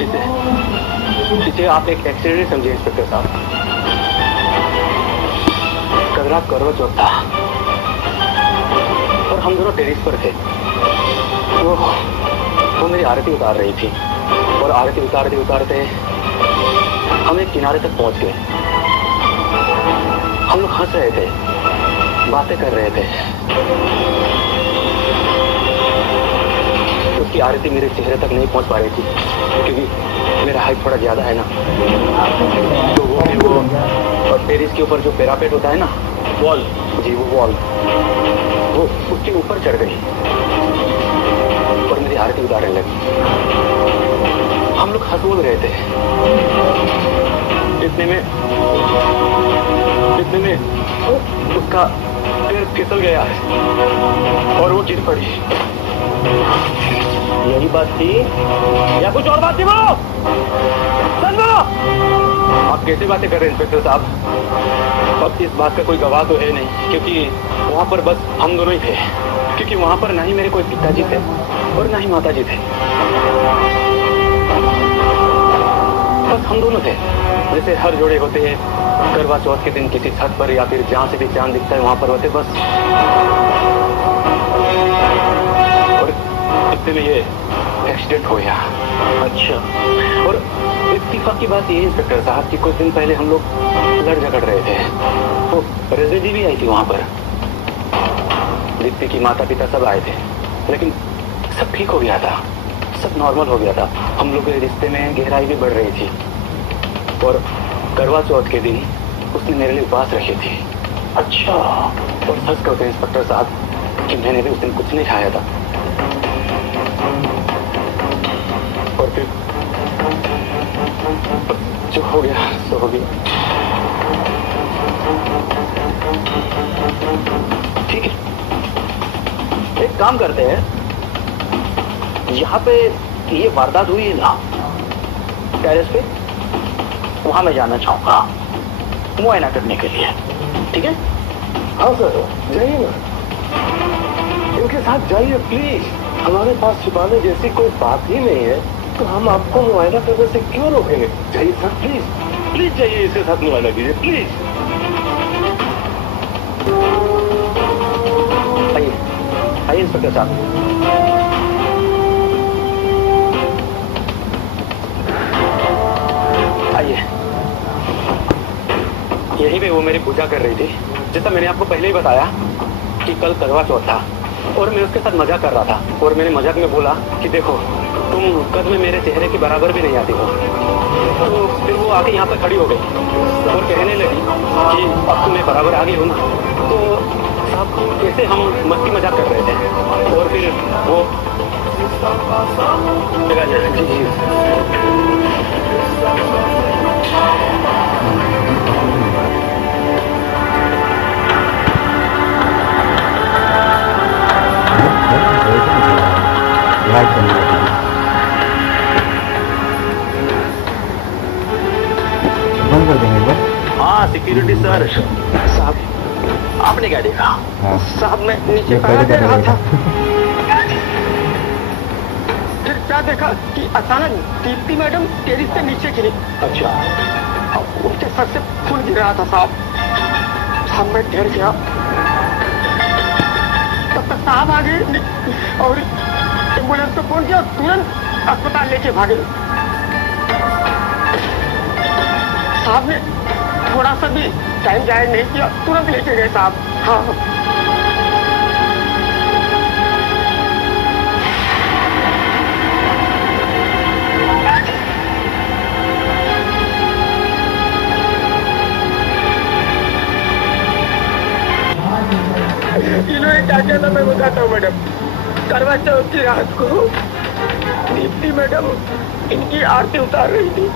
इसे आप एक एक्सीडेंट समझिए इंस्पेक्टर साहब। कल रात करवा चौथ था और हम दोनों टेरिस पर थे। वो मेरी आरती उतार रही थी और आरती उतारते उतारते हम एक किनारे तक पहुंच गए। हम लोग हंस रहे थे, बातें कर रहे थे। उसकी आरती मेरे चेहरे तक नहीं पहुंच पा रही थी क्योंकि मेरा हाइट थोड़ा ज्यादा है ना। तो वो और टेरिस के ऊपर जो पैरापेट होता है ना, वॉल, जी वो वॉल, वो उसके ऊपर चढ़ गई और मेरी आरती उतारने लगी। हम लोग हंस बोल रहे थे। इतने में उसका पैर फिसल गया और वो गिर पड़ी। यही बात थी या कुछ और बात थी? बोलो, सच बोलो। आप कैसे बातें कर रहे हैं इंस्पेक्टर साहब? अब इस बात का कोई गवाह तो है नहीं क्योंकि वहाँ पर बस हम दोनों ही थे। क्योंकि वहाँ पर ना ही मेरे कोई पिताजी थे और ना ही माताजी थे, बस हम दोनों थे। जैसे हर जोड़े होते हैं करवा चौथ के दिन किसी छत पर या फिर जहाँ से भी चांद दिखता है वहाँ पर होते बस। और इतने में ये एक्सीडेंट हो गया। अच्छा, और इत्तेफाक की बात ये इंस्पेक्टर साहब कि कुछ दिन पहले हम लोग लड़ झगड़ रहे थे। तो रज़ा जी भी आई थी वहाँ पर। दीप्ति की माता पिता सब आए थे, लेकिन सब ठीक हो गया था, सब नॉर्मल हो गया था। हम लोग के रिश्ते में गहराई भी बढ़ रही थी। और करवा चौथ के दिन उसने मेरे लिए उपवास रखे थे। अच्छा, और सच कहते हैं इंस्पेक्टर साहब कि मैंने भी उस दिन कुछ नहीं खाया था। और फिर जो हो गया सो हो गया। ठीक है, एक काम करते हैं, यहाँ पे ये वारदात हुई है ना टेरेस पे, वहां मैं जाना चाहूंगा मुआयना करने के लिए। ठीक है? हाँ सर, जाइए ना, इनके साथ जाइए प्लीज। हमारे पास छुपाने जैसी कोई बात ही नहीं है तो हम आपको मुआयना करने से क्यों रोकेंगे? जाइए सर प्लीज, प्लीज जाइए, इसके साथ मुआयना कीजिए प्लीज। आइए आइए इंस्पेक्टर साहब। आइए। यहीं पे वो मेरी पूजा कर रही थी। जैसा मैंने आपको पहले ही बताया कि कल करवा चौथ था और मैं उसके साथ मजाक कर रहा था और मैंने मजाक में बोला कि देखो तुम कद में मेरे चेहरे के बराबर भी नहीं आती हो। तो फिर वो आके यहाँ पर खड़ी हो गई और कहने लगी कि अब तुम्हें बराबर आ गई हो ना। तो साहब कैसे हम मस्ती मजाक कर रहे थे और फिर वो बंद कर देंगे बस। हाँ सिक्योरिटी सर। साहब आपने क्या देखा? हाँ। साहब मैं नीचे खड़ा दे रहा था, फिर क्या देखा कि अचानक दीप्ति मैडम टेरिस से नीचे गिरी। अच्छा, उनके सर से खून गिर रहा था साहब मैं डर गया। तब तक साहब आ गए और एम्बुलेंस को फोन किया, तुरंत अस्पताल लेके भागे। साहब ने थोड़ा सा भी टाइम जाया नहीं किया, तुरंत लेके गए साहब। हाँ, इन्होंने क्या किया था मैं बताता हूँ मैडम। करवा चौथ की रात को दीप्ति मैडम इनकी आरती उतार रही थी।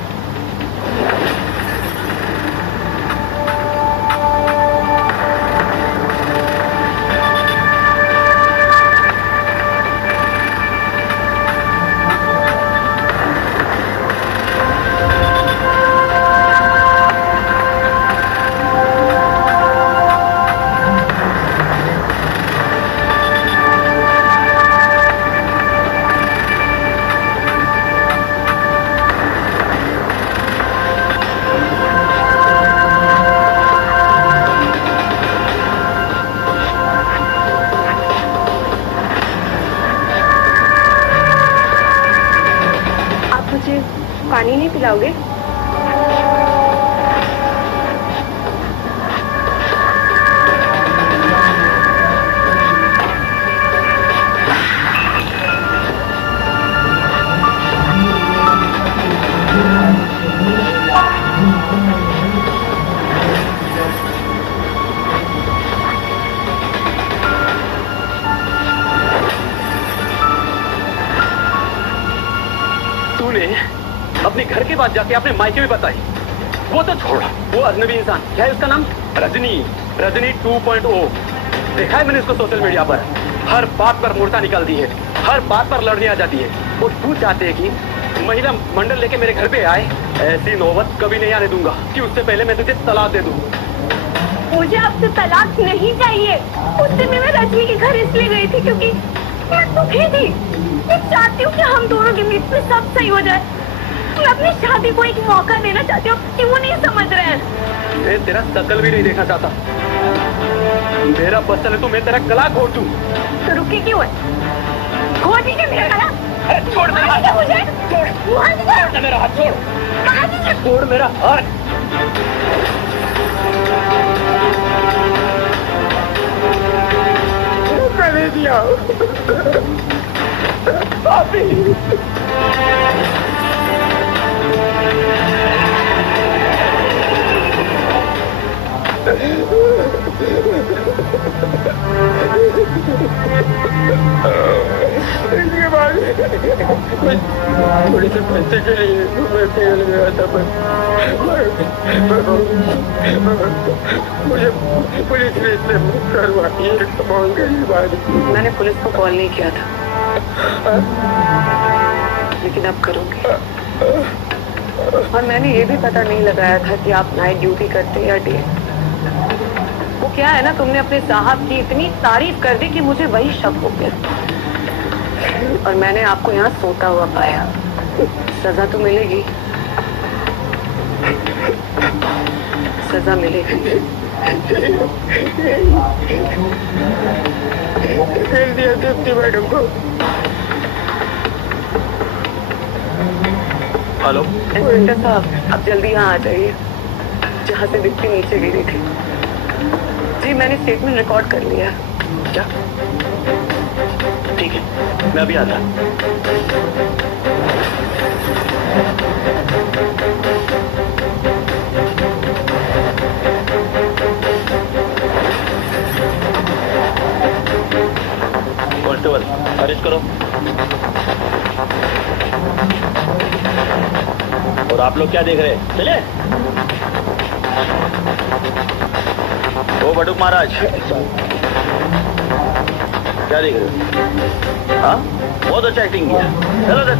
पानी नहीं पिलाओगे? तूने अपने घर के बाद जाके अपने मायके में बताई, वो तो छोड़ा, वो अजनबी इंसान, क्या है उसका नाम? रजनी, रजनी 2.0। देखा है मैंने इसको सोशल मीडिया पर, हर बात पर मोर्चा निकालती है, हर बात पर लड़ने आ जाती है। और तू चाहते है कि महिला मंडल लेके मेरे घर पे आए? ऐसी नौबत कभी नहीं आने दूंगा कि उससे पहले मैं तुझे तलाक दे दूं। मुझे आपसे तलाक नहीं चाहिए। उस दिन मैं रजनी के घर इसलिए गई थी क्योंकि मैं दुखी थी। मैं चाहती हूँ कि हम दोनों के बीच में सब सही हो जाए। मैं अपनी शादी को एक मौका देना चाहती हूँ कि वो नहीं समझ रहे हैं। मैं तेरा शकल भी नहीं देखना चाहता। मेरा बस चले तो मैं तेरा गला घोट दूं। तो रुकी क्यों है? घोट दीजिए मेरा गला। छोड़ मेरा हाथ, मुझे छोड़ मेरा हाथ, छोड़ मेरा हाथ। मैंने दिया पापी। इसके बाद थोड़े से पैसे के लिए मैं तेल गया था, मुझे पुलिस ने इससे करवाई मांग गई बात। मैंने पुलिस को कॉल नहीं किया था, लेकिन अब करूंगी। और मैंने ये भी पता नहीं लगाया था कि आप नाइट ड्यूटी करते या डे। वो क्या है ना, तुमने अपने साहब की इतनी तारीफ कर दी कि मुझे वही शक हो गया और मैंने आपको यहाँ सोता हुआ पाया। सजा तो मिलेगी, सजा मिलेगी। भेज दिया दीप्ति मैडम को। हेलो इंस्पेक्टर साहब, आप जल्दी यहाँ आ जाइए, जहाँ से दीप्ति नीचे गिरी थी। जी, मैंने स्टेटमेंट रिकॉर्ड कर लिया। क्या? ठीक है, मैं अभी आता। कांस्टेबल, अरेस्ट करो। और आप लोग क्या देख रहे हैं? चले। ओ बटुक महाराज, क्या देख रहे हो? हाँ, बहुत अच्छा एक्टिंग किया। चलो चल।